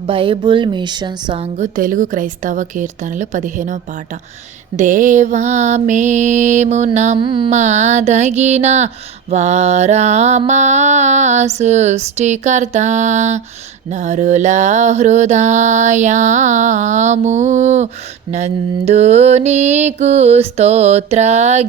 Bible machine song Telugu క్రైస్తవ కీర్తనలు పదిహేనవ పాట. దేవా మేము నమ్మదగిన వారామా సృష్టికర్త నరుల హృదయాము. నందు నీకు స్తోత్ర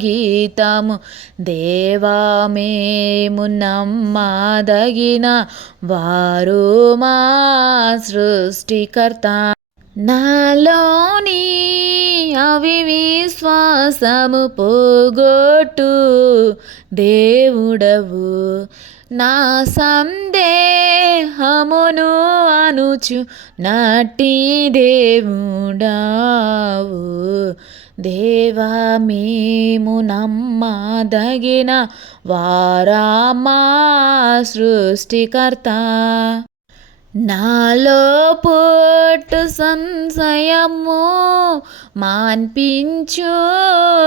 గీతము. దేవా మేము నమ్మదగిన వారు మా సృష్టికర్త. నాలోని అవివిశ్వాసము పోగొట్టు. దేవుడవు నా సందేహమును అనుచు నటి దేవుడావు. దేవా మేము నమ్మదగిన వారామా సృష్టికర్త. నాలో పోటు సంశయము మాన్పించు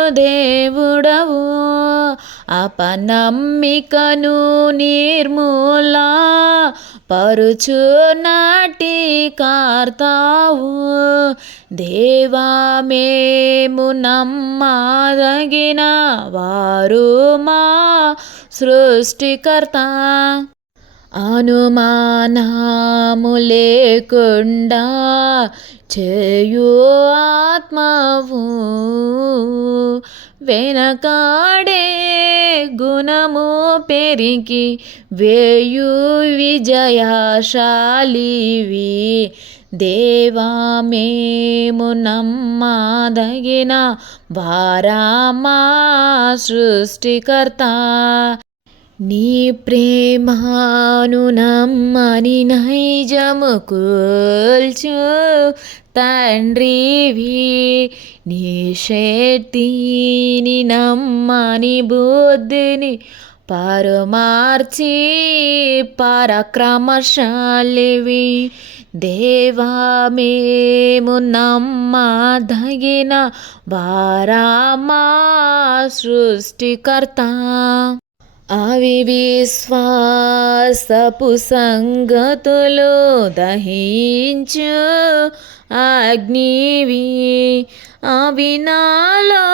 దేవుడవు. అపనమ్మికను నిర్మూల పరుచు నాటి కార్తావు. దేవా మేము నమ్మదగిన వారు మా సృష్టికర్త. అనుమానము లేకుండా చేయు ఆత్మవు. వెనకాడే గుణము పెరిగి వేయు విజయశాలివి. దేవా మేము నమ్మదగిన వారామా సృష్టికర్త. నీ ప్రేమాను నమ్మని నైజము కూల్చు తండ్రివి నీ శక్తిని నమ్మని బుద్ధిని పరమార్చి పరక్రమశాలివి. దేవా మేము నమ్మదగిన వారామా సృష్టికర్త. అవివిశ్వాసపు సంగతులు దహించు. అగ్నివి అవినాలో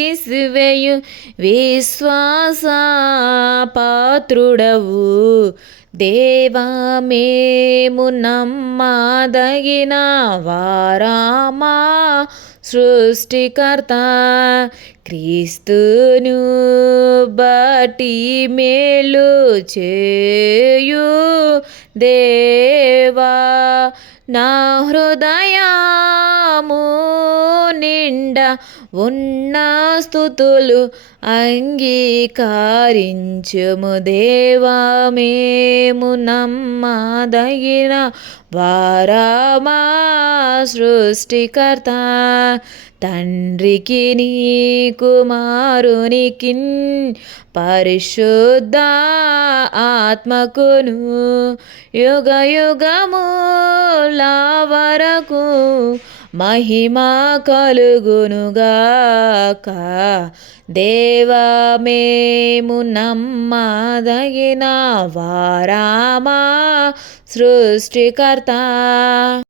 నుండి తీసివేయు విశ్వాస పాత్రుడవు దేవా మేము నమ్మదగిన వారామా సృష్టికర్త క్రీస్తును బట్టి మేలు చేయు. దేవా నా హృదయము నిండా ఉన్న స్థుతులు అంగీకరించుము దేవా మేము నమ్మదగిన వారామా సృష్టికర్త తండ్రికి నీ కుమారునికి పరిశుద్ధ ఆత్మకును యుగ యుగముల వరకు మహిమ కలుగునుగాక. దేవా మేము నమ్మదగిన వారామా సృష్టికర్త.